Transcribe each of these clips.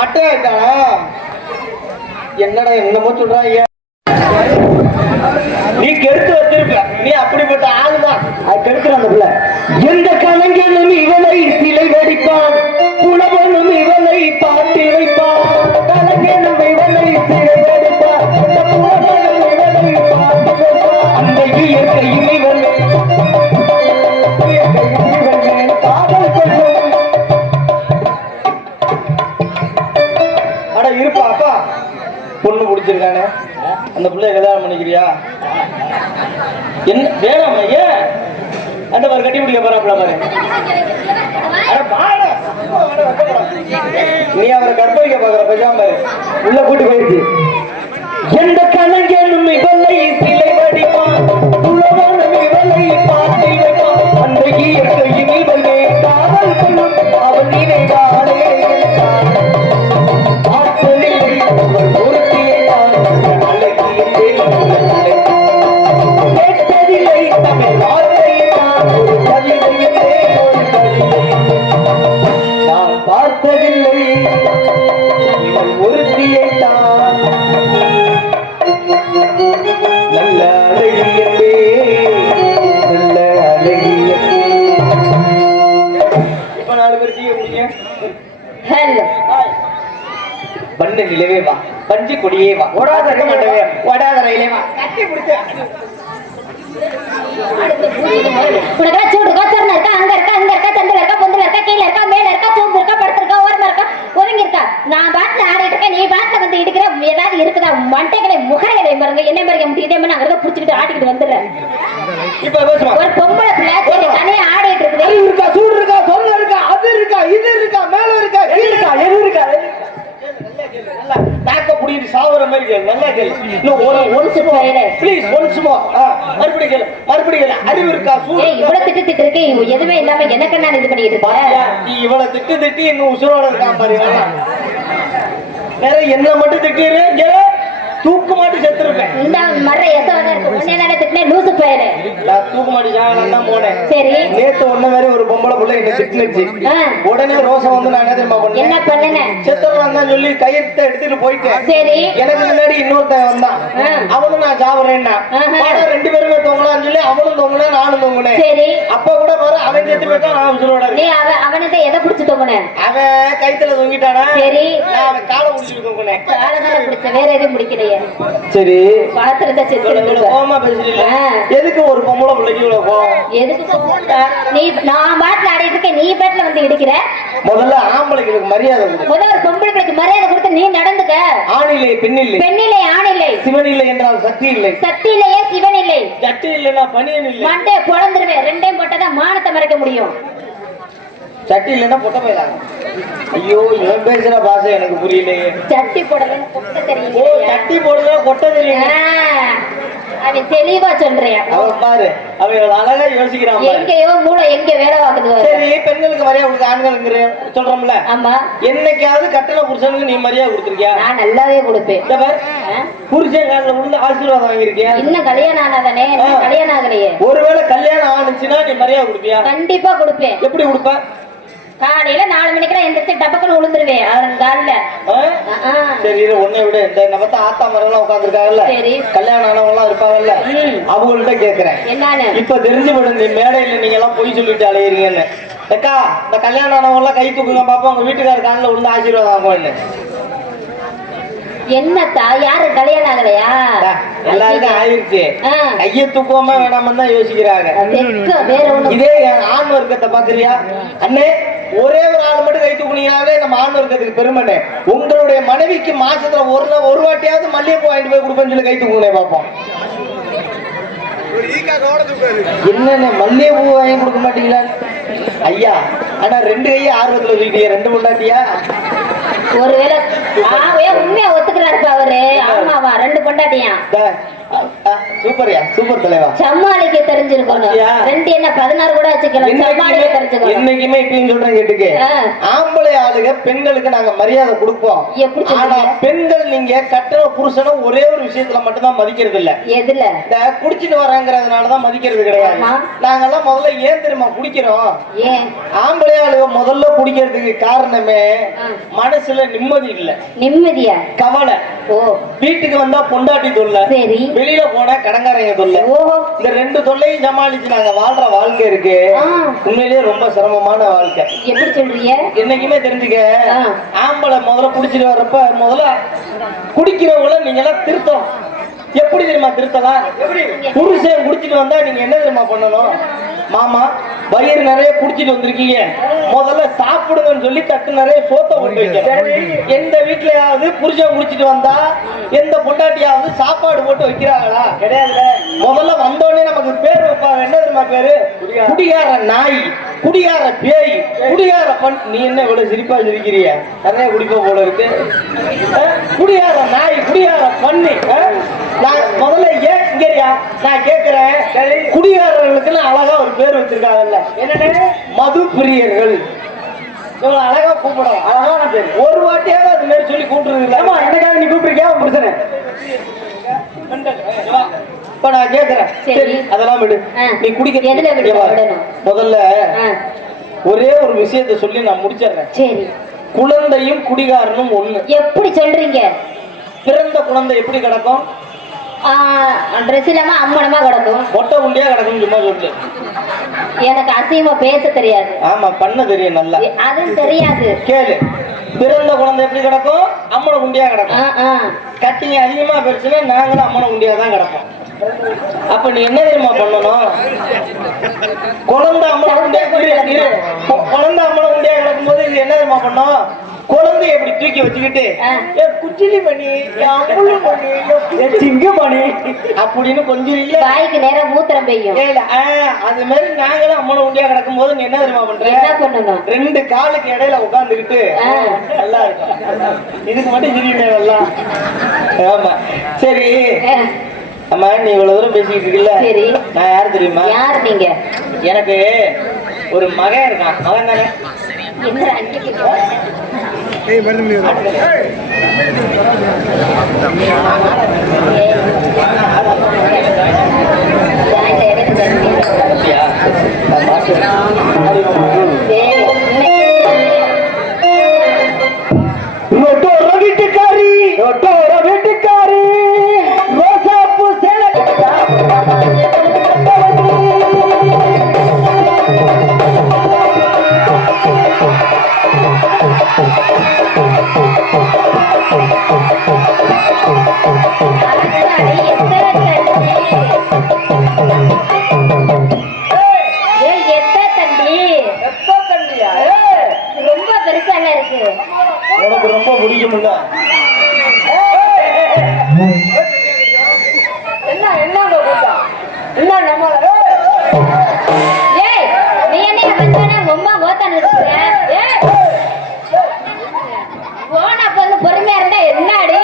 மட்டை ஆயிட்டானா? என்னடா என்னமோ சொல்றாங்க. நீ கெடுத்து வச்சிருக்க, நீ அப்படிப்பட்ட ஆளுதான். அது கெடுக்கிற அந்த பிள்ளை. எந்த கலைஞனும் இவனை சிலை வடிப்பான், புலவனும் இவனை பாட்டி வைப்பான். கலைஞனும் இவனை சிலை வடிப்பான், புலவனும் இவனை பாட்டி வைப்பான். அந்த இயற்கையும் இவன் காதல் கொள்ளும். அட இருப்பா அப்பா, பொண்ணு பிடிச்சிருக்கானே, அந்த பிள்ளைய கல்யாணம் பண்ணிக்கிறியா? என்ன வேணாம் ஏன் அந்த மாதிரி கட்டி பிடிக்க போறாப்ல பாரு. நீ அவரை கற்பழிக்க பாக்குற பேசாம உள்ள கூட்டி போயிடுச்சு. எந்த கலைஞனும் இவளை சிலை வடிப்பான், புலவனும் இவளை பாட்டி வைப்பான். அந்த இயற்கையும் இவளே காதல் கொள்ளும். அவன் நினைவாளே பண்ணு நிலவே வா, பஞ்சு கொடியே வா, ஓடாத மண்டவே ஓடாத ரயிலே வா, கட்டி பிடிச்ச உனக்கு சூடு கோச்சர்ல இருக்கா, அங்க இருக்கா, இங்க இருக்கா, சந்தில இருக்கா, பொந்துல இருக்கா, கீழ இருக்கா, மேல இருக்கா, சூம்பு இருக்கா, படுத்து இருக்கா, ஓரமா இருக்கா, ஒதுங்கி இருக்கா. நான் பாட்டுல ஆடிட்டு இருக்கேன், நீ பாட்டுல வந்து இடிக்கிற. ஏதாவது இருக்குதா? மண்டைகளை முகரைகளை பாருங்க, என்ன பாருங்க, இதே மாதிரி அங்க புடிச்சுக்கிட்டு ஆடிக்கிட்டு வந்துடுறேன். ஒரு பொம்பளை பிள்ளை தனியா ஆடிட்டு இருக்குது. இருக்கா, சூடு இருக்கா, சொல்ல இருக்கா, அது இருக்கா, இது இருக்கா, மேல இருக்கா, கீழ இருக்கா, எது இருக்கா? நாக்க புடிட்டு சாவற மாதிரி கேளு, நல்லா கேளு. இன்னும் once more please, once more. மறுபடியும் கேளு, மறுபடியும் கேளு. அறிவு இருக்கா? சூடு. இவ்வளவு திட்டு இருக்கு, எதுவுமே இல்லாம எனக்கு நான் இது பண்ணிட்டு இருக்கேன். நீ இவ்வளவு திட்டு இன்னும் உசுரோட இருக்கா பாரு. நிறைய என்ன மட்டும் திட்டிரு, தூக்கு மாட்டி செத்துருப்பேன். இந்த மர எசவதா இருக்கு. உன்னை என்ன திட்டினே லூசு போயிரு. நான் தூக்கு மாட்டி சாகலாம் தான் போனேன். சரி, நேத்து ஒண்ணு மாதிரி ஒரு பொம்பளை புள்ள என்ன திட்டுச்சு. உடனே ரோசம் வந்து நான் என்ன தெரியுமா பண்ணேன்? என்ன பண்ணனே? செத்துறான் தான் சொல்லி கையெழுத்த எடுத்துட்டு போயிட்டேன். சரி, எனக்கு முன்னாடி இன்னொருத்தன் வந்தான். அவனும் நான் சாவறேன்னா ரெண்டு பேருமே தொங்கலான்னு சொல்லி அவனும் தொங்குனேன், நானும் தொங்குனேன். சரி, அப்ப கூட பாரு அவன் செத்து போயிட்டான், நான் உசுரோட இருக்கேன். நீ அவனுக்கு எதை பிடிச்சு தொங்குனேன்? அவன் கைத்துல தொங்கிட்டானா? சரி, நான் அவன் காலை பிடிச்சிட்டு தொங்குனேன். காலை தானே பிடிச்ச, வேற எதுவும் பிடிக்கலையே. சரி, பாத்திரத்தை செத்து கோமா பேசுறீங்க. எதுக்கு ஒரு பொம்பளை பிள்ளைக்கு இவ்வளவு கோவம்? எதுக்கு? நீ நான் பாட்டுல ஆடிட்டு இருக்கேன், நீ பாட்டுல வந்து இடிக்கிற. முதல்ல ஆம்பளைக்கு மரியாதை கொடு. முதல்ல ஒரு பொம்பளைக்கு மரியாதை கொடுத்து நீ நடந்துக்க. ஆணில்லை பெண்ணில்லை, பெண்ணில்லை ஆணில்லை, சிவனில்லை என்றால் சக்தி இல்லை, சக்தி இல்லையே சிவன் இல்லை, சட்டி இல்லைன்னா பணியன் இல்லை. மண்டே பொழந்துருவேன். ரெண்டையும் போட்டாதான் மானத்தை மறைக்க முடியும். சட்டி இல்லைன்னா பொட்ட போயிடலாம். ஐயோ, இவன் பேசுற பாஷை எனக்கு புரியலையே. சட்டி போடலன்னு கொட்ட தெரியும். ஓ, சட்டி போடுறா கொட்ட தெரியும். அவன் தெளிவா சொல்றேன். அவன் பாரு, அவன் அழகா யோசிக்கிறான். எங்கேயோ மூளை எங்க வேலை வாக்குது. சரி, பெண்களுக்கு மரியாதை கொடுக்க ஆண்களுக்கு சொல்றோம்ல. ஆமா, என்னைக்காவது கட்டண புருஷனுக்கு நீ மரியாதை கொடுத்துருக்கியா? நான் நல்லாவே கொடுப்பேன். புருஷன் காலில் விழுந்து ஆசீர்வாதம் வாங்கிருக்கியா? இன்னும் கல்யாணம் ஆனாதானே? கல்யாணம் ஆகலையே. ஒருவேளை கல்யாணம் ஆனிச்சுன்னா நீ மரியாதை கொடுப்பியா? கண்டிப்பா கொடுப்பேன். எப்படி கொடுப்ப? காலையில 4 மணிக்கெல்லாம் எந்திரிச்சு டபக்குன்னு விழுந்துருவேன் அவன் காலில். சரி, ஒன்னே விட இந்த நம்ம ஆத்தா மரம் உட்காந்துருக்காங்கல்ல, கல்யாணம் ஆனவங்க எல்லாம் இருப்பாங்கல்ல, அவங்கள்ட்ட கேக்குறேன். என்னன்னு இப்ப தெரிஞ்சு விடும், இந்த மேடையில நீங்க எல்லாம் பொய் சொல்லிட்டு அலையிறீங்கன்னு. அக்கா, இந்த கல்யாணம் ஆனவங்க எல்லாம் கை தூக்குங்க பாப்பா, உங்க வீட்டுக்கார காலில் விழுந்து ஆசீர்வாதம் வாங்குவேன்னு. என்னத்தா, யாரு கல்யாணம் ஆகலையா? எல்லாருக்கும் ஆயிருச்சு. கைய தூக்குவோமா வேணாம தான் யோசிக்கிறாங்க. இதே ஆண் வர்க்கத்தை பாக்குறியா அண்ணே? ஒரே ஒரு ஆள் மட்டும் கை தூக்குனீங்கனாலே நம்ம ஆண் வர்க்கத்துக்கு பெருமைண்ணே. உங்களுடைய மனைவிக்கு மாசத்துல ஒரு வாட்டியாவது மல்லிகைப்பூ வாங்கிட்டு போய் கொடுப்பேன்னு சொல்லி கை தூக்குனே பாப்போம். என்னென்ன மல்லிகைப்பூ வாங்கி கொடுக்க மாட்டீங்களா ஐயா? ஆனா 2 கையை ஆர்வத்துல வச்சுக்கிட்டீங்க, 2 பொண்டாட்டியா? ஒருவேளை உண்மையா ஒத்துக்கிறாரு அவரு. ஆமாவா, 2 பொண்டாட்டியா? சூப்பர்யா, சூப்பர் தலைவா. சமாளிக்க தெரிஞ்சிருக்கணும். 2 என்ன 16 கூட வச்சுக்கலாம். சமாளிக்க தெரிஞ்சுக்கணும். என்னைக்குமே இப்படின்னு சொல்றேன் கேட்டுக்க. ஆம்பளை ஆளுங்க பெண்களுக்கு நாங்க மரியாதை கொடுப்போம். ஆனா பெண்கள் நீங்க கட்டண புருஷனும் ஒரே ஒரு ஒரு விஷயத்துல மட்டும் தான் மதிக்கிறது இல்ல. எதுல? இந்த குடிச்சிட்டு வரங்கிறதுனாலதான் மதிக்கிறது கிடையாது. நாங்கெல்லாம் முதல்ல ஏன் தெரியுமா குடிக்கிறோம்? ஏன் ஆம்பளை ஆளுக முதல்ல குடிக்கிறதுக்கு காரணமே மனசுல நிம்மதி இல்ல. நிம்மதியா? கவலை. ஓ. வீட்டுக்கு வந்தா பொண்டாட்டி தொல்லை, சரி, வெளியில போனா கடங்காரங்க தொல்லை. இந்த ரெண்டு தொல்லையும் சமாளிச்சு நாங்க வாழ்ற வாழ்க்கை இருக்கு, உண்மையிலேயே ரொம்ப சிரமமான வாழ்க்கை. எப்படி சொல்றீங்க? என்னைக்குமே தெரிஞ்சுக்க, ஆம்பளை முதல்ல குடிச்சிட்டு வர்றப்ப முதல்ல குடிக்கிறவங்கள நீங்க எல்லாம் திருத்தம். எப்படி தெரியுமா திருத்தலாம்? புருஷன் குடிச்சிட்டு வந்தா நீங்க என்ன தெரியுமா பண்ணணும்? மாமா வயிறு நிறைய குடிச்சிட்டு வந்திருக்கீங்க, முதல்ல சாப்பிடுங்கன்னு சொல்லி தட்டு நிறைய சோத்த போட்டு வைக்க. எந்த வீட்லயாவது புருஷன் குடிச்சிட்டு வந்தா எந்த பொண்டாட்டியாவது சாப்பாடு போட்டு வைக்கிறாங்களா? கிடையாது. முதல்ல வந்தோடனே நமக்கு பேர் வைப்பாங்க. என்ன தெரியுமா பேரு? குடிகார நாய், குடிகார பேய், குடிகார பண். நீ என்ன இவ்வளவு சிரிப்பா சிரிக்கிறிய? நிறைய குடிப்ப போல இருக்கு. குடிகார நாய், குடிகார பண்ணி. நான் முதல்ல ஏன் இங்கயா நான் கேட்கிறேன், குடிகாரர்களுக்கு அழகா ஒரு பேர் வச்சிருக்காங்கல்ல, என்ன? மது பிரியர்கள். இவ்வளவு அழகா கூப்பிடலாம், அழகான பேர். ஒரு வாட்டியாவது அது மாதிரி சொல்லி கூப்பிடுறது இல்லை. எனக்காக நீ கூப்பிட்டுருக்கியா பிரச்சனை? இப்ப நான் கேட்கிறேன், சரி அதெல்லாம் விடு. நீ குடிக்க முதல்ல ஒரே ஒரு விஷயத்தை சொல்லி நான் முடிச்சிடுறேன். சரி. குழந்தையும் குடிகாரனும் ஒண்ணு. எப்படி சொல்றீங்க? பிறந்த குழந்தை எப்படி கிடக்கும்? ட்ரெஸ் இல்லாம அம்மனமா கிடக்கும், மொட்டை உண்டியா கிடக்கும். சும்மா சொல்லு. எனக்கு அசிங்கமா பேச தெரியாது. ஆமா, பண்ண தெரியும் நல்லா. அது தெரியாது. கேளு. பிறந்த குழந்தை எப்படி கிடக்கும்? அம்மனை உண்டியா கிடக்கும். கட்டிங்க அதிகமா பெருசுன்னா நாங்களும் அம்மனை உண்டியா தான் கிடப்போம். அப்ப நீ என்ன தெரியுமா பண்ணணும்? குழந்தை அம்மனை உண்டியா குழந்தை அம்மனை உண்டியா கிடக்கும் போது இது என்ன தெரியுமா பண்ணும்? குழந்தைய எப்படி தூக்கி வச்சுக்கிட்டு குச்சிலி பண்ணி சிங்க பண்ணி அப்படின்னு கொஞ்சம் இல்ல வாய்க்கு நேரம் மூத்திரம் பெய்யும். அது மாதிரி நாங்களும் அம்மனை உண்டியா கிடக்கும் போது நீ என்ன தெரியுமா பண்ற? என்ன பண்ணணும்? ரெண்டு காலுக்கு இடையில உட்கார்ந்துக்கிட்டு நல்லா இருக்கும். இதுக்கு மட்டும் சிரிப்பே நல்லா. ஆமா சரி. ஆமா, நீ இவ்வளவு தூரம் பேசிக்கிட்டு இருக்கல, சரி, நான் யாரு தெரியுமா? யார் நீங்க? எனக்கு ஒரு மகன் இருக்கான். மகன் தானே? வீட்டுக்காரி வீட்டுக்காரி ரோசாப்பூ சேலை ரொம்ப பெருசாக இருக்கு. உனக்கு ரொம்ப பிடிக்கும்ல? என்ன என்ன என்ன நம்ம ஏய் நீ என்ன வந்தானே ரொம்ப ஓத்தான இருக்க. ஏய் போனா வந்து பொறுமையா இருந்தா என்னடி?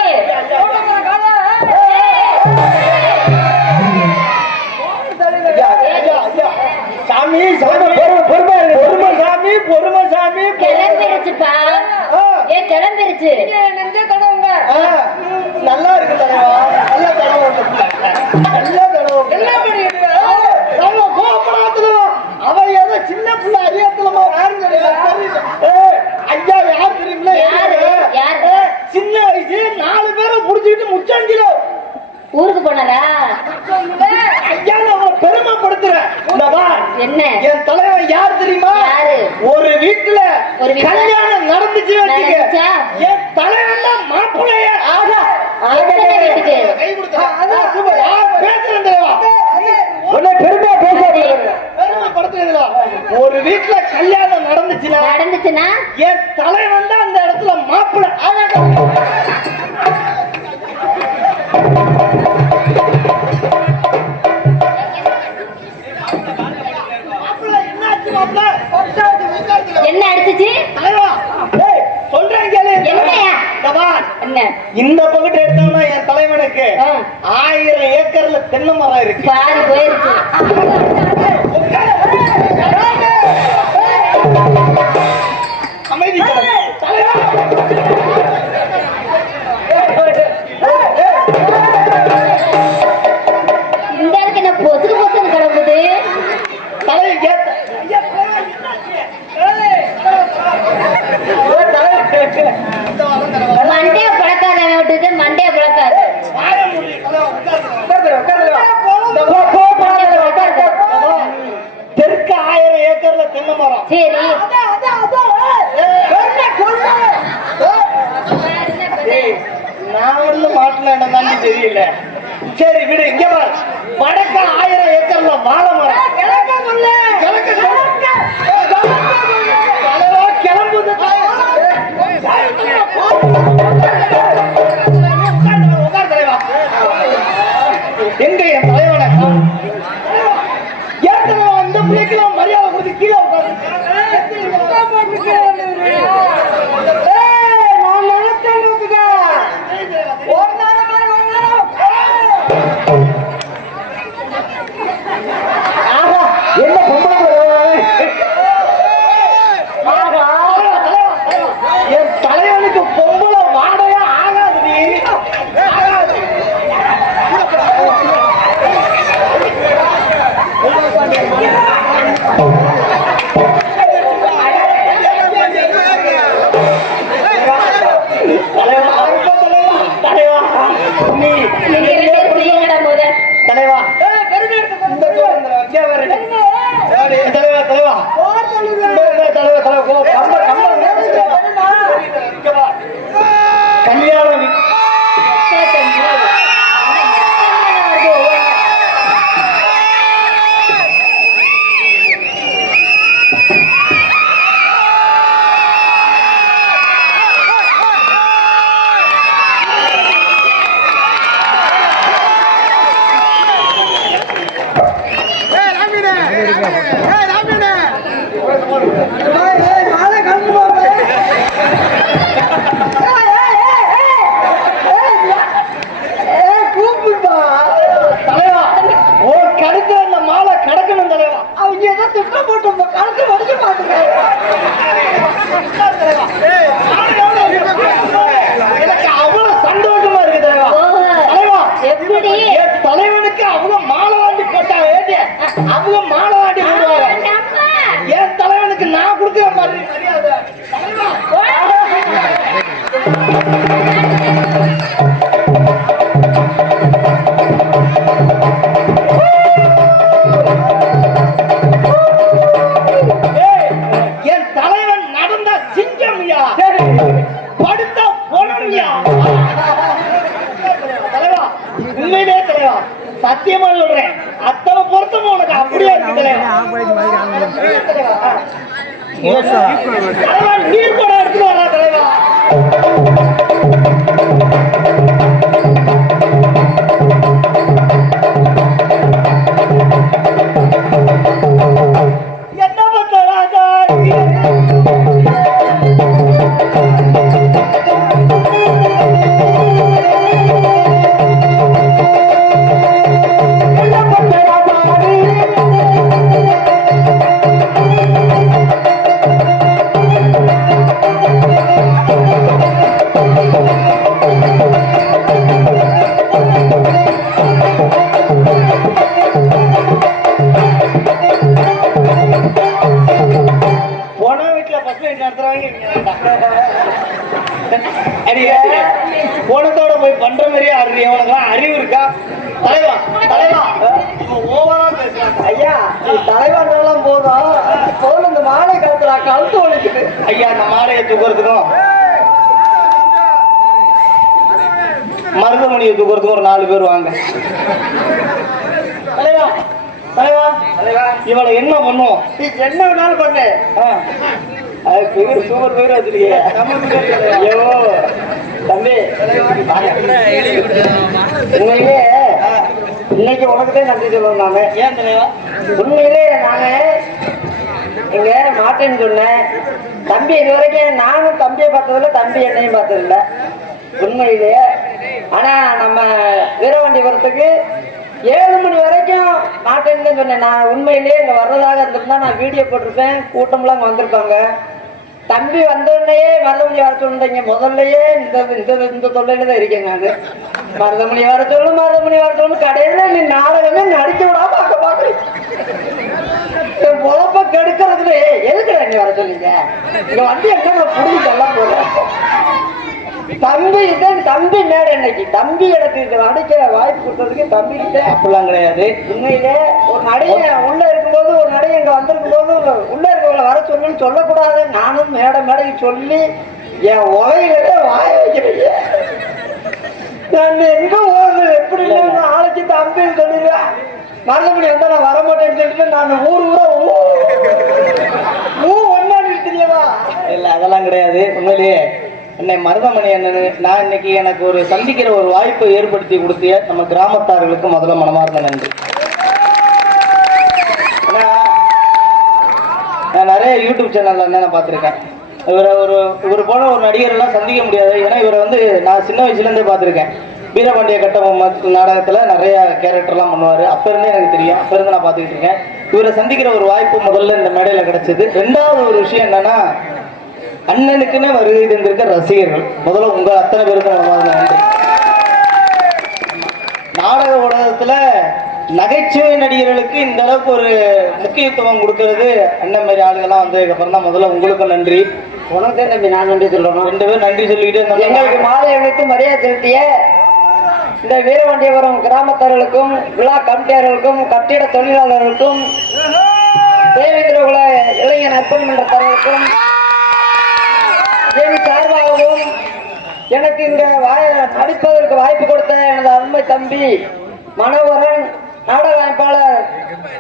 சாமி பொறுமை சாமி, பொறுமை சாமி. கிளம்பிருச்சுப்பா. ஏ கிளம்பிருச்சு. நல்லா இருக்கு தலைவா, நல்ல தலைவா, நல்ல தலைவா. என்ன பண்ணிட்டு அவ ஏதோ சின்ன பிள்ளை அறியாத்தலமா ஐயா யார் தெரியுமில்ல? யாரு? சின்ன வயசு 4 பேரை புடிச்சுக்கிட்டு முச்சாஞ்சில ஊருக்கு போனாரா? ஐயா நான் பெருமைப்படுத்துறேன். என்ன என் தலைவன் யார் தெரியுமா? யாரு? ஒரு வீட்டுல ஒரு கல்யாணம் நடந்துச்சு வச்சுக்க, என் தலைவன் தான் மாப்பிள்ளைய. கை கொடுத்தா பேசுறேன் தலைவா, உன்னை பெருமையா பேச பெருமைப்படுத்துறதுல. ஒரு வீட்டுல கல்யாணம் நடந்துச்சுன்னா என் தலைவன் தான் அந்த இடத்துல மாப்பிள்ளை. என்ன அடிச்சுச்சு? சொல்றேன் கேளு. இந்த பக்கத்து எடுத்தோம்னா என் தலைவனுக்கு 1000 ஏக்கர்ல தென்னை மரம் இருக்கு. பாதி போயிருச்சு. அமைதி தலைவா. மண்டைய பழக்காத விட்டுட்டு மண்டைய பழக்காது. தெற்கு 1000 ஏக்கர்ல தென்னை மரம். சரி நான் வந்து மாட்டுல என்ன தாண்டி தெரியல. சரி விடு, இங்க பாரு. வடக்க 1000 ஏக்கர்ல வாழை மரம். கிளம்புது. எங்க என் தலைவனை ஏற்கனவே அந்த பிள்ளைக்கெல்லாம் மரியாதை கொடுத்து கீழே உட்காந்து என்ன என் தலைவனுக்கு பொம்பளை வாடையா ஆகாது. நீ தலைவா கல்யாணம் எனக்கு அவ்வளவு சந்தோஷமா இருக்கு தலைவா. தலைவா எப்படி தலைவனுக்கு அவங்க மாலை வாண்டி போட்டாங்க. அவங்க மாலை வாண்டி போடுவாங்க. என் தலைவனுக்கு நான் கொடுக்குற மாதிரி மரியாதை. என் தலைவன் நடந்த சிங்கம்யா, படுத்த பொண்ணுயா. தலைவா உண்மையிலே தலைவா சத்தியமா சொல்றேன், அத்தனை பொருத்தமும் உனக்கு அப்படியே இருக்கு தலைவா. நீர் கூட எடுத்துட்டு வரா தலைவா. என்ன பண்ற ராஜா? போனதோட போய் பண்ற மாதிரியே ஆடுறிய, உனக்கு அறிவு இருக்கா? தலைவா தலைவா ஓவரா பேசுறாங்க ஐயா. தலைவாண்டெல்லாம் போதும் இந்த மாலை கழுத்துல கழுத்து ஒழிக்குது ஐயா. இந்த மாலையை தூக்குறதுக்கும் மருதமணியை தூக்குறதுக்கும் ஒரு 4 பேர் வாங்க. தலைவா தலைவா தலைவா இவளை என்ன பண்ணுவோம்? என்ன வேணாலும் பண்ணு. சூப்பர் பேர் வச்சிருக்கீங்க. ஐயோ தம்பி, உண்மையிலே இன்னைக்கு உனக்குதான் நன்றி சொல்லணும் நானு. ஏன் தலைவா? உண்மையிலே நானு இங்க மாட்டேன்னு சொன்னேன். தம்பி இது வரைக்கும் நானும் தம்பியை பார்த்ததில்ல, தம்பி என்னையும் பார்த்ததில்ல உண்மையிலேயே. ஆனா நம்ம வீரவண்டிபுரத்துக்கு 7 மணி வரைக்கும் மாட்டேன்னு சொன்னேன். நான் உண்மையிலேயே இங்க வர்றதாக இருந்திருந்தா நான் வீடியோ போட்டிருப்பேன், கூட்டம்லாம் அங்க வந்திருப்பாங்க. தம்பி வந்தோடனே மருதமணி வர சொல்றீங்க. முதல்லயே இந்த தொல்லையில தான் இருக்கேன் நானு. மருதமணி வர சொல்லு கடையில நீ நாடகமே நடிக்க விடாம பார்க்க பாக்குறேன். பொழப்ப கெடுக்கிறதுல எதுக்கு நீ வர சொன்னீங்க? இங்க வந்து என்ன புரிஞ்சுக்கெல்லாம் போறேன். தம்பி இதுதான் தம்பி மேடை இன்னைக்கு தம்பி எனக்கு இது நடிக்க வாய்ப்பு கொடுத்ததுக்கு தம்பி கிட்ட அப்படிலாம் கிடையாது. உண்மையிலே ஒரு நடிகை உள்ள இருக்கும்போது ஒரு நடிகை இங்க வந்திருக்கும் போது உள்ள இருக்கவங்களை வர சொல்லுன்னு சொல்லக்கூடாது. நானும் மேடைக்கு சொல்லி என் உலகிலே வாய வைக்கிறீங்க. நான் எங்க போறது எப்படி நாளைக்கு தம்பின்னு சொல்லிடுவேன். மருதமணி வந்தா நான் வரமாட்டேன்னு சொல்லிட்டு நான் ஊரா ஒன்னான்னு தெரியவா இல்ல அதெல்லாம் கிடையாது. உண்மையிலேயே என்னை மருதமணி அண்ணனு நான் இன்னைக்கு எனக்கு ஒரு சந்திக்கிற ஒரு வாய்ப்பை ஏற்படுத்தி கொடுத்திய நம்ம கிராமத்தார்களுக்கு முதல்ல மனமார்ந்த நன்றி. நான் நிறைய யூடியூப் சேனல்ல நான் பார்த்துருக்கேன். இவர் போல ஒரு நடிகரெல்லாம் சந்திக்க முடியாது. ஏன்னா இவரை வந்து நான் சின்ன வயசுலேருந்தே பார்த்துருக்கேன். வீரபாண்டிய கட்டபொம்மன் நாடகத்தில் நிறைய கேரக்டர்லாம் பண்ணுவார். அப்போ இருந்தே எனக்கு தெரியும். அப்போ இருந்து நான் பார்த்துக்கிட்டு இருக்கேன். இவரை சந்திக்கிற ஒரு வாய்ப்பு முதல்ல இந்த மேடையில் கிடைச்சது. ரெண்டாவது ஒரு விஷயம் என்னன்னா அண்ணனுக்குன்னே வருகை தந்திருக்க ரசிகர்கள் முதல்ல உங்க அத்தனை பேருக்கு நன்றி. நாடக ஊடகத்துல நகைச்சுவை நடிகர்களுக்கு இந்த அளவுக்கு ஒரு முக்கியத்துவம் கொடுக்கறது அண்ணன் மாதிரி ஆளுங்கெல்லாம் வந்ததுக்கு அப்புறம் தான் முதல்ல உங்களுக்கு நன்றி. உனக்கு நம்பி நான் நன்றி சொல்லணும். 2 பேரும் நன்றி சொல்லிக்கிட்டு எங்களுக்கு மாலை அணிவித்து மரியாதை செலுத்திய இந்த வீரபாண்டியபுரம் கிராமத்தார்களுக்கும் விழா கமிட்டியாளர்களுக்கும் கட்டிட தொழிலாளர்களுக்கும் தேவேந்திரகுல இளைஞர் நற்பணி மன்றத்தார்களுக்கும் என் சார்பாகவும் எனக்கு இங்க நடிப்பதற்கு வாய்ப்பு கொடுத்த எனது அருமை தம்பி மனோகரன் நாடக அமைப்பாளர்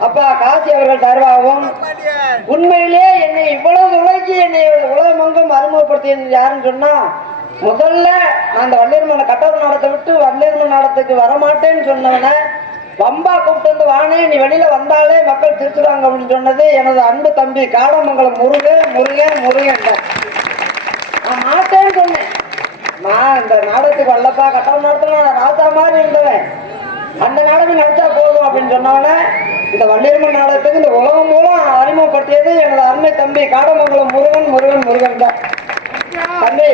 அப்பா காசி அவர்கள் சார்பாகவும் உண்மையிலே என்னை இவ்வளவு உழைச்சி என்னை உலகமெங்கும் அறிமுகப்படுத்தியது யாருன்னு சொன்னா முதல்ல நான் அந்த வள்ளியம்மன் கட்டளை நாடத்தை விட்டு வள்ளியம்மன் நாடத்துக்கு வரமாட்டேன்னு சொன்னவன பம்பா கூப்பிட்டு வந்து வானே நீ வெளியில வந்தாலே மக்கள் திருத்துறாங்க அப்படின்னு சொன்னது எனது அன்பு தம்பி காடமங்கலம் முருகன் நான் மாட்டேன்னு சொன்னேன். நான் இந்த நாடகத்துக்கு வரலப்பா கட்டளை நாடத்துல நான் ராஜா மாதிரி இருந்தவன். அந்த நாடகம் நடிச்சா போதும் அப்படின்னு சொன்னவன இந்த வள்ளியம்மன் நாடகத்துக்கு இந்த உலகம் மூலம் அறிமுகப்படுத்தியது எனது அருமை தம்பி காடமங்கலம் முருகன் தான். தம்பி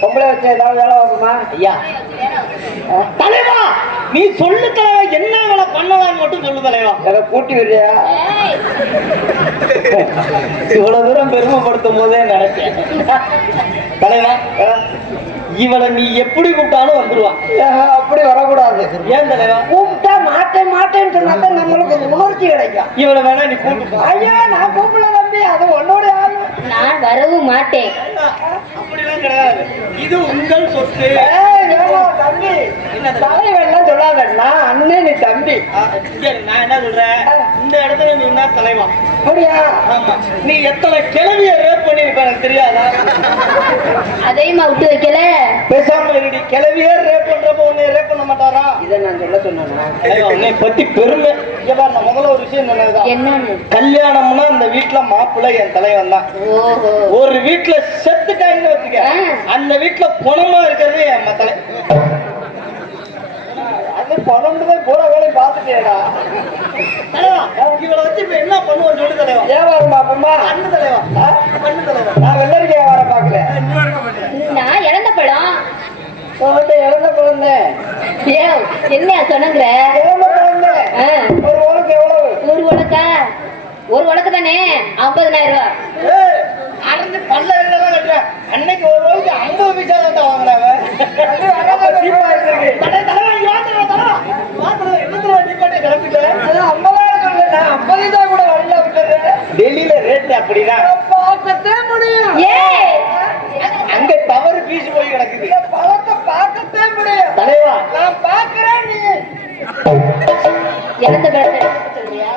பொம்பளை வச்சு ஏதாவது வேலை வாங்குமா? ஐயா தலைவா நீ சொல்லு தலைவா, என்ன வேலை பண்ணலான்னு மட்டும் சொல்லு தலைவா. எனக்கு கூட்டி வரியா? இவ்வளவு தூரம் பெருமைப்படுத்தும் போதே நினைச்சேன் தலைவா இவளை நீ எப்படி கூப்பிட்டாலும் வந்துருவான். அப்படி வரக்கூடாது. ஏன் தலைவா? கூப்பிட்டா மாட்டேன்னு சொன்னா நம்மளுக்கு உணர்ச்சி கிடைக்கும். இவளை வேணா நீ கூப்பிட்டு. ஐயா நான் கூப்பிடல தம்பி, அது உன்னோட ஆளு. நான் வரவும் மாட்டேன். அப்படிலாம் கிடையாது, இது உங்கள் சொத்து. தம்பி தலைவெல்லாம் சொல்லாதா அண்ணன் நீ தம்பி. நான் என்ன சொல்றேன், இந்த இடத்துல நீ என்ன தலைவா? அப்படியா? ஆமா. நீ எத்தனை கிழவிய ரேப் பண்ணிருப்ப எனக்கு தெரியாதா? அதையுமா விட்டு வைக்கல. பேசாம இருடி. கிழவியே ரேப் பண்றப்ப உன்னை ரேப் பண்ண மாட்டாரா? இதை நான் சொல்ல சொன்னா உன்னை பத்தி பெருமை. இங்க பாரு, நான் முதல்ல ஒரு விஷயம் சொன்னதுதான். என்னன்னு? கல்யாணம்னா அந்த வீட்டுல மாப்பிள்ளை என் தலைவன் தான். ஒரு வீட்டுல செத்துட்டாங்கன்னு வச்சுக்க, அந்த வீட்டுல பணமா இருக்கிறது என் தலை. அது பணம்தான் பூரா வேலையை பார்த்துட்டேடா. இவளை வச்சு இப்ப என்ன பண்ணுவோம் சொல்லு தலைவா. வியாபாரம் பாப்போமா? அண்ணு தலைவா, அண்ணு தலைவா. நான் வெள்ளரிக்கை வியாபாரம் பாக்கல. நான் இழந்த பழம். இழந்த பழம் என்ன சொன்னங்க? இழந்த பழம் ஒரு உலக்கு எவ்வளவு? ஒரு உலக்கா? ஒரு உலக்கு தானே 50,000 ரூபாய். அரைஞ்சு பல்ல எல்லாம் கட்டுறேன். அன்னைக்கு ஒரு ரூபாய்க்கு 50 பைசா தான் வாங்கினாங்க. டெல்லியில ரேட் அப்படிதான் பார்க்கத்தே முடியும். அங்க தவறு பீஸ் போய் கிடக்குது. பழத்தை பார்க்கத்தே முடியும் தலைவா. நான் பாக்குறேன். நீ இறந்த பேர்த்த சொல்றியா?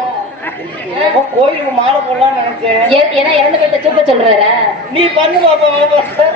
கோயிலுக்கு மாலை போடலாம்னு நினைச்சேன். ஏன்னா இறந்த பேர்த்த சூப்ப சொல்றாரா? நீ பண்ணு பாப்பா. பார்த்தா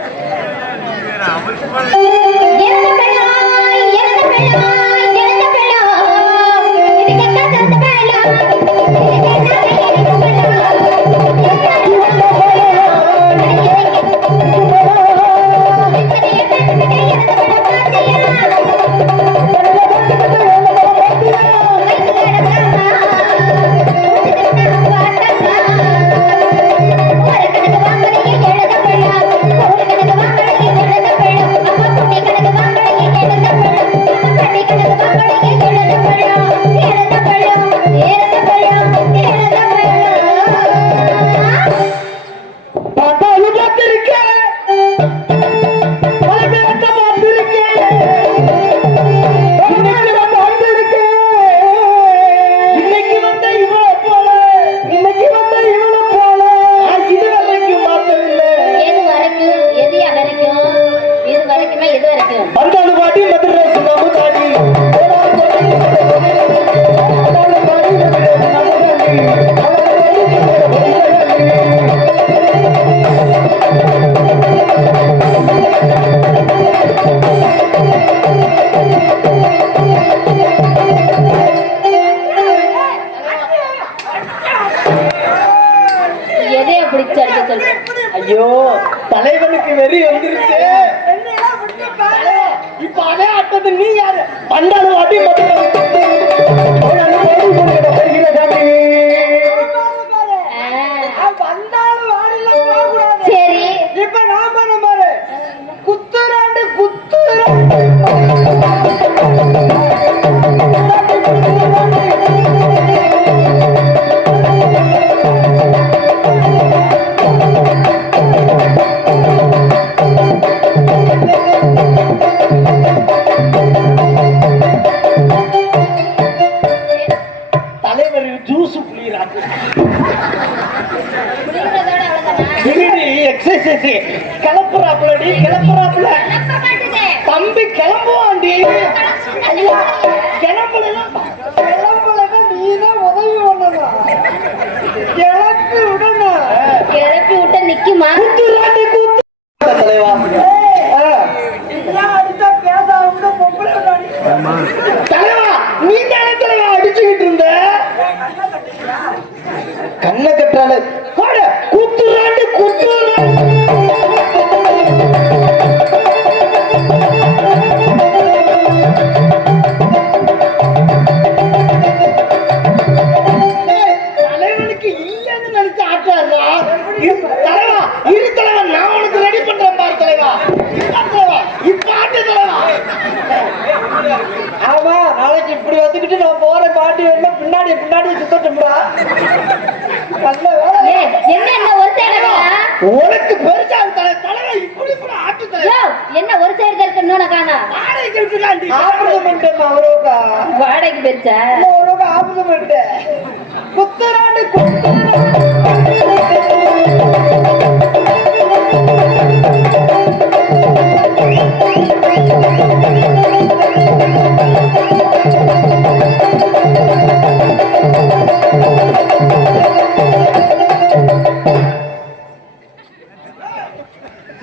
தலைவர் ஜூஸ் புளியறாங்க. புரியுறதோட அவ்வளவுதானா? திருடி எக்ஸசைஸ் கிளப்புறாப்புலடி கிளப்புறாப்புல. நம்ப மாட்டேனே. தம்பி கிளம்புவாண்டி. கிளம்புலனா நீதான் உதவி பண்ணணும். கிளப்பி விடணும். கிளப்பி விட்ட நிக்குமா? குத்துறாண்டி குத்து. தலைவா தலைவா நீ தானே தலைவா அடிச்சுக்கிட்டு இருந்த. கண்ணை கட்டால குத்துறாண்டி குத்துறாண்டி. தலைவனுக்கு இல்லன்னு நினைச்சு ஆட்டாதா. தலைவா இரு தலைவா, நான் உனக்கு ரெடி பண்றேன் பாரு தலைவா. இப்ப ஆட்டு தலைவா. ஆமா, நாளைக்கு இப்படி வச்சுக்கிட்டு நான் போற பாட்டி வரல பின்னாடி பின்னாடி சுத்தட்டும்டா. ஏய், என்ன ஒரு சைடு உனக்கு பெருசா தலைவா இப்படி இப்படி ஆட்டு தலைவா. என்ன ஒரு சைடு இருக்கணும் காணா? வாடகைக்கு விட்டுலாண்டி. ஆபரேஷன் பண்ணிட்டேன் அவரோக. வாடகைக்கு பெருசா அவரோக ஆபரேஷன் பண்ணிட்டேன். குத்துறாண்டி குத்துறாண்டி.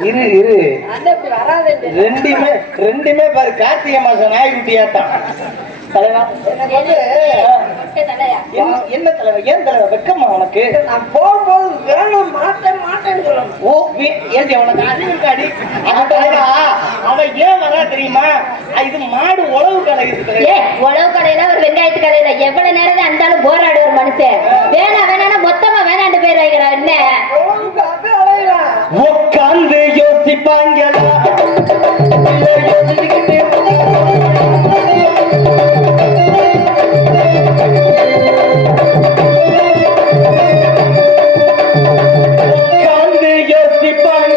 இரு இரு, ரெண்டுமே பாரு கார்த்திகை மாசம் நாய்க்குட்டி ஆட்டம். தலைவா என்ன தலைவா, ஏன் தலைவா வெக்கமா உனக்கு? நான் போகும்போது வேணும் மாட்டேன் மாட்டேன்னு சொல்லணும். ஓ ஏன் உனக்கு அறிவு இருக்காடி? அவன் தலைவா அவன் ஏன் வரா தெரியுமா? இது மாடு உழவு கடை இருக்கு. உழவு கடையில ஒரு வெங்காயத்து கடையில எவ்வளவு நேரம் தான் இருந்தாலும் போராடு ஒரு மனுஷன். வேணா மொத்தமா வேணாண்டு பேர் வைக்கிறா. என்ன உட்காந்து யோசிப்பாங்களா? உட்காந்து யோசிப்பாங்க.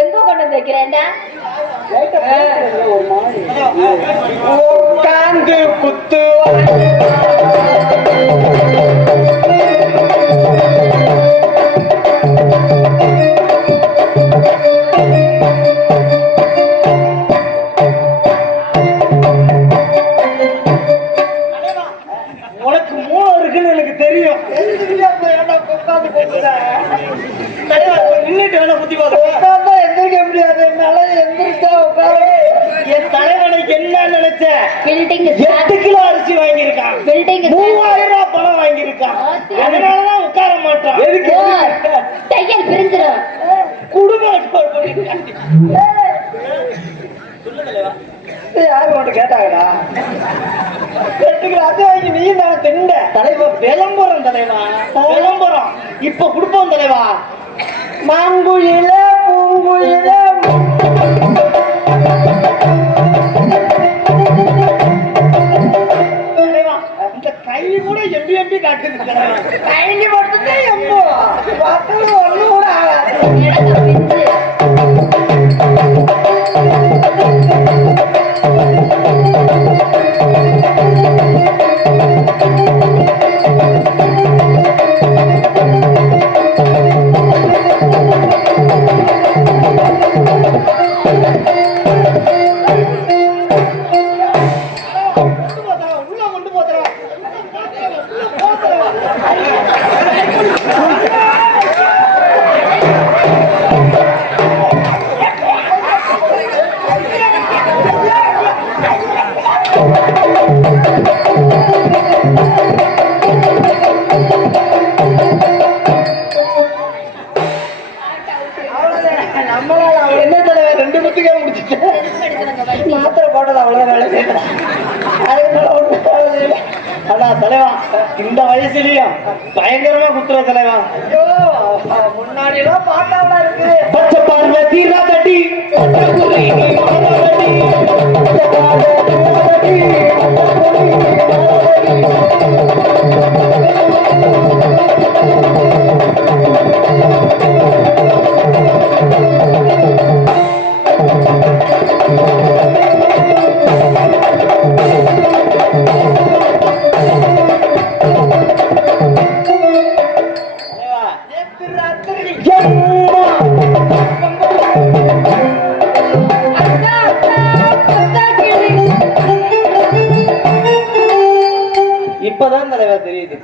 எங்க கொண்டு வந்து வைக்கிறேன்டா? உட்காந்து குத்து உனக்கு மூணு இருக்குன்னு எனக்கு தெரியும். நின்றுட்டு வேணா புத்தி பார்க்க எந்திரிக்க முடியாது. என்னால எந்திரிச்சா உட்கார. என் தலைவனை என்ன நினைச்ச? 8 கிலோ அரிசி வாங்கியிருக்கான். 3000 ரூபாய் பணம் வாங்கியிருக்கான். அதனாலதான் உட்கார மாட்டான். எதுக்கு? தையல் பிரிஞ்சிடும். குடும்பம் யாரு ஒன்று கேட்டாங்கடா. 8 கிலோ அது வாங்கி நீ நான் திண்ட. தலைவா விளம்பரம் தலைவா விளம்பரம். இப்ப குடுப்போம் தலைவா. மாங்குயில பூங்குயில இந்த கை கூட எம்பி எம்பி காட்டுது. கைக்கு மட்டும்தான் எம்போ பார்த்தது ஒண்ணு கூட ஆகாது. என்ன தலைவர் 2 முத்துக்கே முடிச்சுட்டு மாத்திரை போட்டது அவ்வளவு தலைவா இந்த வயசுலயும் பயங்கரமா குத்துற தலைவா. முன்னாடி எல்லாம் பாட்டாவா இருக்கு. பச்சை பார்வை தீரா தட்டி பச்சை புள்ளி நீ மாறா தட்டி. பச்சை பார்வை தீரா தட்டி பச்சை புள்ளி நீ இப்பதான் தலைவா தெரியுது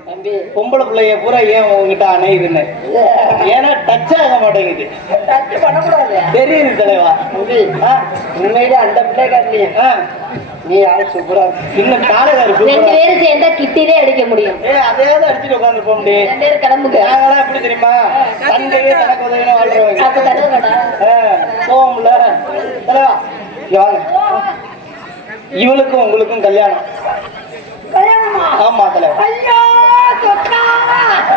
பொம்பளை பிள்ளைய பூரா ஏன் உங்ககிட்ட அணையுதுன்னு. ஏன்னா டச் ஆக மாட்டேங்குது. டச் பண்ணக்கூடாது. தெரியுது தலைவா. உண்மையிலே அந்த பிள்ளை காட்டலையே நீ யாரு சூப்பரா இன்னும் காலகா ரெண்டு பேரும் சேர்ந்தா கிட்டிலே அடிக்க முடியும். அதையாவது அடிச்சுட்டு உட்காந்து போக முடியும். ரெண்டு பேரும் கிளம்புங்க. நாங்களாம் எப்படி தெரியுமா தந்தையே தனக்கு உதவினா வாழ்றவங்க. அப்ப கதவுடா. போகும்ல தலைவா. இங்க வாங்க. இவளுக்கும் உங்களுக்கும் கல்யாணம். ஆமா தலைவா. ஐயோ சொக்கா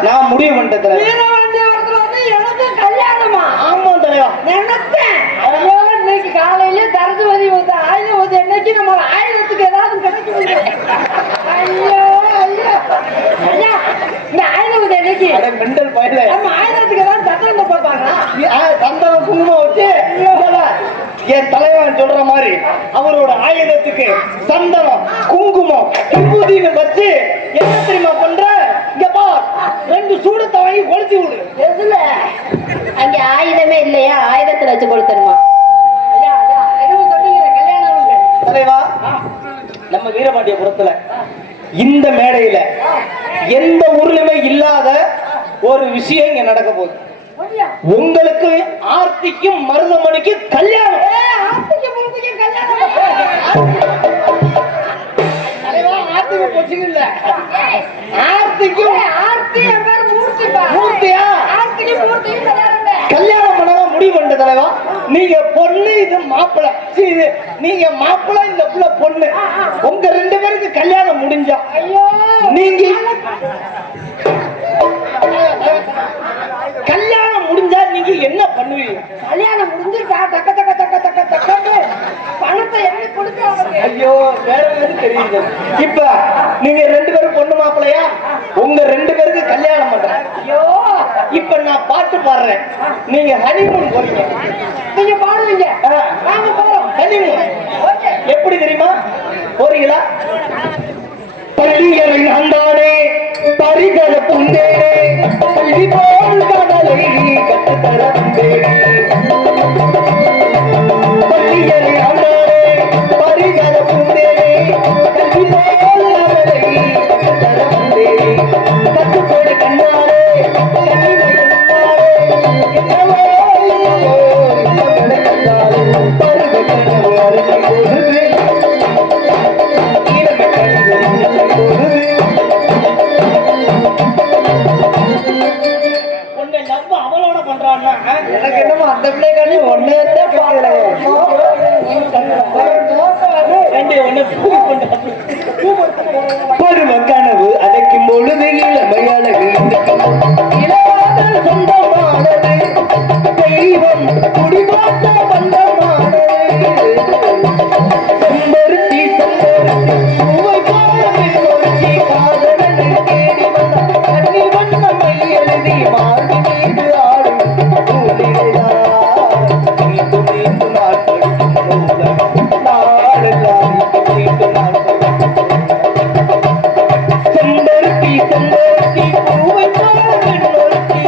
நான் முடிவு பண்ணிட்டேன் தலைவா. வீரவண்டியவரத்துல வந்து எனக்கு கல்யாணமா? ஆமா தலைவா. நினைச்சேன். ஐயோ இன்னைக்கு காலையில தரதுவதி வந்து ஆயுத வந்து என்னைக்கு நம்ம ஆயுதத்துக்கு ஏதாவது கிடைக்கும். ஐயோ ஐயோ ஐயா இந்த ஆயுத என்னைக்கு மெண்டல் பயில நம்ம ஆயுதத்துக்கு ஏதாவது சத்திரம் பார்ப்பாங்களா? சந்தனம் குங்குமம் வச்சு என் தலைவன் சொல்ற மாதிரி அவரோட ஆயுதத்துக்கு சந்தனம் குங்குமம் விபூதின்னு வச்சு என்ன தெரியுமா பண்ற? இங்க பா ரெண்டு சூடத்தை வாங்கி கொளுத்தி விடு. எதுல? அங்க ஆயுதமே இல்லையா? ஆயுதத்துல வச்சு கொடுத்துருமா? ஐயா ஐயா எதுவும் சொன்னீங்க கல்யாணம் தலைவா. நம்ம வீரபாண்டியபுரத்துல இந்த மேடையில எந்த ஊர்லயுமே இல்லாத ஒரு விஷயம் இங்க நடக்க போகுது. உங்களுக்கு ஆர்த்திக்கும் மருதமணிக்கும் கல்யாணம். கல்யாணம் பண்ணதான் முடிவு பண்ண தலைவா. நீங்க பொண்ணு இது மாப்பிள்ளை. இது நீங்க மாப்பிள்ளை இந்த புள்ள பொண்ணு. உங்க ரெண்டு பேருக்கு கல்யாணம் முடிஞ்சா நீங்க கல்யாணம் முடிஞ்சா நீங்க என்ன பண்ணுவீங்க? கல்யாணம் முடிஞ்சு தக்க தக்க தக்க தக்க தக்க பணத்தை எண்ணி கொடுக்க. ஐயோ வேற எதுவும் தெரியுது. இப்ப நீங்க ரெண்டு பேரும் பொண்ணு மாப்பிள்ளையா? உங்க ரெண்டு பேருக்கு கல்யாணம் பண்றேன். ஐயோ இப்ப நான் பாட்டு பாடுறேன். நீங்க ஹனிமூன் போறீங்க. நீங்க பாடுவீங்க நாங்க போறோம் ஹனிமூன். எப்படி தெரியுமா போறீங்களா? பள்ளிகளின் அந்தானே பரிதல புந்தேனே கல்வி போல் கடலை கட்டுத்தர வந்தேனே. பள்ளிகளின் அந்தானே பரிதல புந்தேனே கல்வி போல் கடலை கட்டுத்தர வந்தேனே. கட்டுப்போடு கண்ணாரே கண்ணிமையில் முன்னாரே என்னவோ என்னவோ மகளை கண்டாரே பருவ கனவு அருகே போகுது. அவளோட பண்றான்னா எனக்கு என்னமோ அந்த பிள்ளைக்காண்டி ஒன்னே பருவ கனவு அடைக்கும் பொழுது இளமை அழகு இளவாத சொந்தமானது தெய்வம் குடிபாட்ட பந்தமானது. செம்பருத்தி செம்பருத்தி பூவை பாடமில்லொருத்தி காதலனை தேடி வந்த கண்ணி வண்ணமை எழுதி மாறி மீது ஆடும் மீண்டும் மீண்டும் நாட்கள் நாளெல்லாம் மீண்டும் நாட்கள். செம்பருத்தி செம்பருத்தி பூவை பாடமில்லொருத்தி.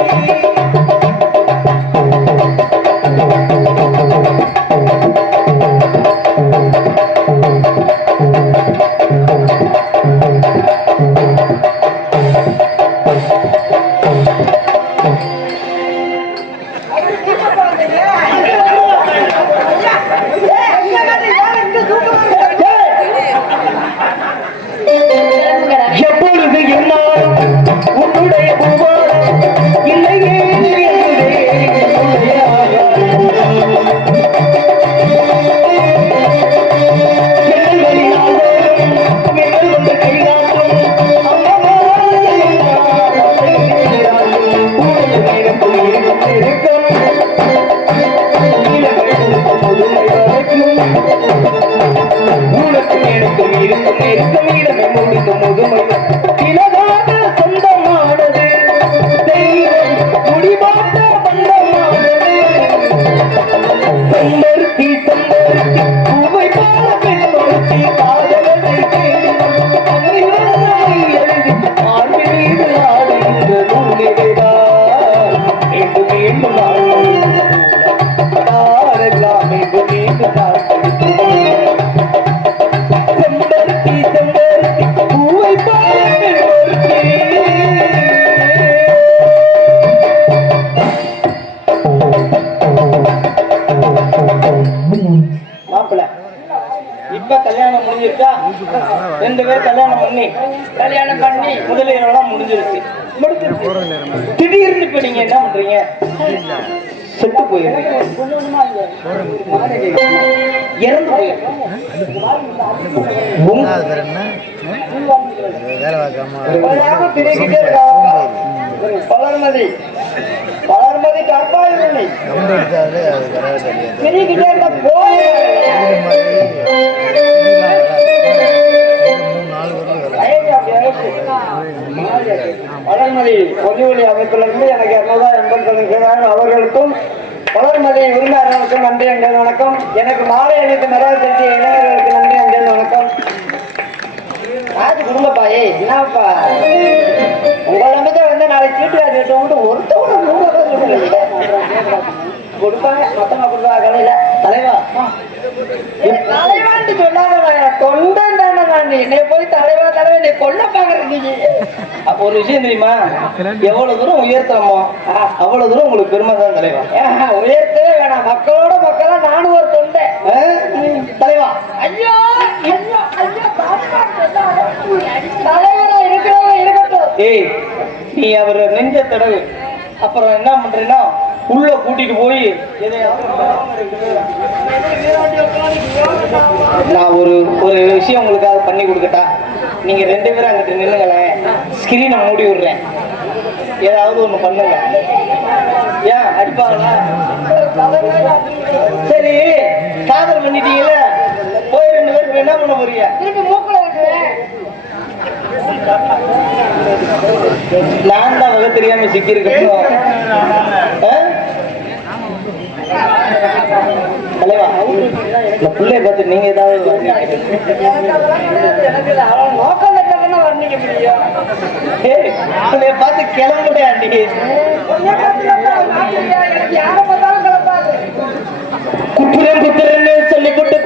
உனக்கும் எனக்கும் இருக்கும் நெருக்கம் இளமை முடிக்கும் முதுமை இலகாத சொந்தமானது தெய்வம் முடிவாட்ட பந்தமானது செம்பருத்தி செம்பருத்தி பூவை போல பெண்பருத்தி காதலனை தேடி கண்ணை எழுதி ஆண்மை மீது ஆடுகின்ற நூலிடா மீண்டும் மீண்டும் ஆரெல்லாம் மீண்டும் மீண்டும் செம்பருத்தி செம்பருத்தி பூவை போல பெண்பருத்தி மாப்பிள்ள இப்ப கல்யாணம் முடிஞ்சிருக்கா? 2 பேர் கல்யாணம் பண்ணி முதலீடெல்லாம் முடிஞ்சிருச்சு. திடீர்னு இப்ப நீங்க என்ன பண்றீங்க? செத்து போயிருங்க, இறந்து போயிருங்க. வளர்மதி வளர்மதி கற்பாயில்லை திரிகிட்டே இருந்த போய் வளர்மதி பொதுவெளி அமைப்பிலிருந்து எனக்கு 280 அவர்களுக்கும் வளர்மதி உரிமையாளர்களுக்கும் நன்றி எங்கள் வணக்கம். எனக்கு மாலை அணித்து மெரால் செலுத்திய இளைஞர்களுக்கு நன்றி எங்கள் வணக்கம். ஆச்சு குடும்பப்பாயே என்னப்பா உங்களை நம்பிக்கை வந்து நாளைக்கு சீட்டு கேட்டு ஒருத்தவங்க 100 கொடுப்பாங்க, மொத்தமா கொடுப்பாங்க கடையில. தலைவா தலைவான்னு சொல்லாத தொண்டன் தானே நான் என்னை போய் தலைவா தலைவா என்னை கொல்ல பாக்குறீங்க. அப்போ ஒரு விஷயம் தெரியுமா, எவ்வளவு தூரம் உயர்த்தணுமோ அவ்வளவு தூரம் உங்களுக்கு பெருமை தான் தலைவா. உயர்த்தவே வேணாம், மக்களோட மக்களா நானும் ஒரு தொண்டை தலைவா. ஐயோ ஐயோ ஐயோ தலைவரா இருக்கிறவங்க இருக்கட்டும். ஏய் நீ அவர் நெஞ்ச தடவு. அப்புறம் என்ன பண்றேன்னா உள்ள கூட்டிட்டு போய் நான் ஒரு விஷயம் உங்களுக்காக பண்ணி கொடுக்கட்டா? நீங்க 2 பேரும் அங்கிட்டு நின்னுங்களேன், ஸ்கிரீனை மூடி விடுறேன், ஏதாவது ஒண்ணு பண்ணுங்க. ஏன் அடிப்பாங்களா? சரி காதல் பண்ணிட்டீங்கல்ல, போய் 2 பேருக்கு என்ன பண்ண போறீங்க? திருப்பி மூக்குல விட்டுறேன். நான் தான் வகை தெரியாம சிக்கியிருக்கேன் தலைவா. இந்த பிள்ளைய பார்த்து நீங்க ஏதாவது நோக்கம் வர்ணிக்க முடியும்? பார்த்து கிளம்புடைய அன்னைக்கு யார பார்த்தாலும் கிளம்பாது. குத்துறேன் குத்துறேன்னு சொல்லி கொண்டு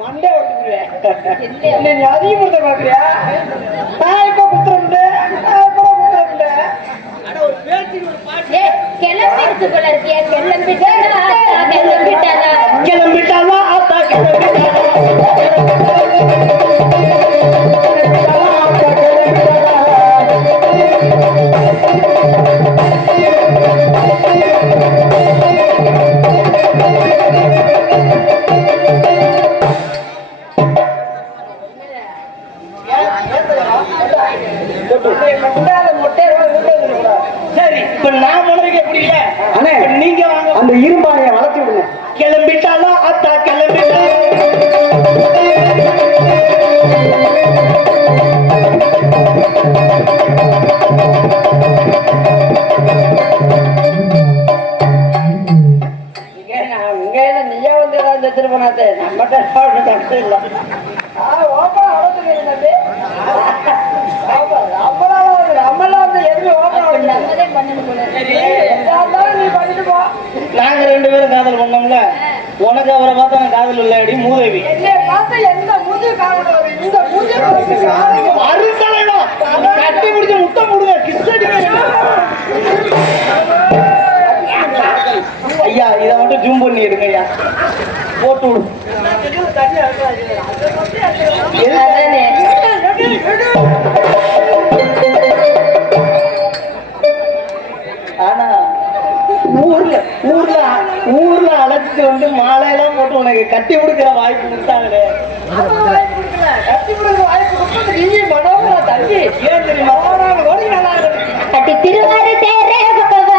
மண்டே ஒடுக்குறேன். அதிகம் கொடுத்த பாக்குறியா? இப்ப குத்துறேன் கிளம்பிட்டாலா ஆத்தா சரி இப்ப நான் மனைவிக்கு எப்படி இல்ல அண்ணே, நீங்க அந்த இரும்பானைய வளர்த்து விடுங்க. கிளம்பிட்டாலும் அத்தா கிளம்பிட்டா நீயா வந்து ஏதாவது வச்சிருப்பனாத்தே நம்மகிட்ட இல்ல. நாங்க 2 பேரும் காதல் பண்ணோம்ல, உனக்கு அவரை பார்த்தா நான் காதல் இல்ல அடி மூதேவி. கட்டி முடிஞ்ச முத்தம் போடுங்க, கிஸ் அடிங்க. ஐயா இதை மட்டும் ஜூம் பண்ணி எடுங்க ஐயா, போட்டு விடு. ஆனா ஊர்ல அழைச்சிட்டு வந்து மாலையெல்லாம் போட்டு உனக்கு கட்டி கொடுக்கிற வாய்ப்பு கொடுத்தாங்களே. கட்டி கொடுக்கிற வாய்ப்பு கொடுத்து மனோகர தங்கி ஏன் தெரியுமா? திருவாரூர்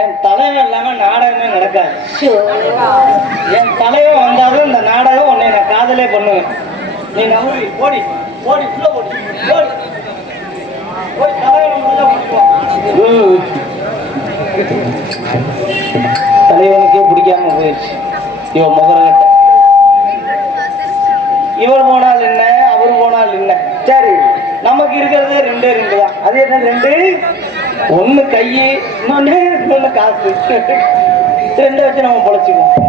என் தலைவன் இல்லாம நாடகமே நடக்காது. என் தலைவன் வந்தாலும் இந்த நாடகம் உன்னை நான் காதலே பண்ணுவேன். நீ நம்பி ஓடி ஓடி உள்ள ஓடி ஓடி போய் தலைவன் உள்ள ஓடிடுவான். தலைவனுக்கே பிடிக்காம போயிடுச்சு இவன் முகரகட்ட. இவர் போனால் என்ன, அவர் போனால் என்ன? சரி, நமக்கு இருக்கிறதே ரெண்டே ரெண்டு தான். அது என்ன ரெண்டு? ஒண்ணு கையு, இன்னொன்னு காசு. ரெண்டை வச்சு நம்ம பொழைச்சிக்குவோம்.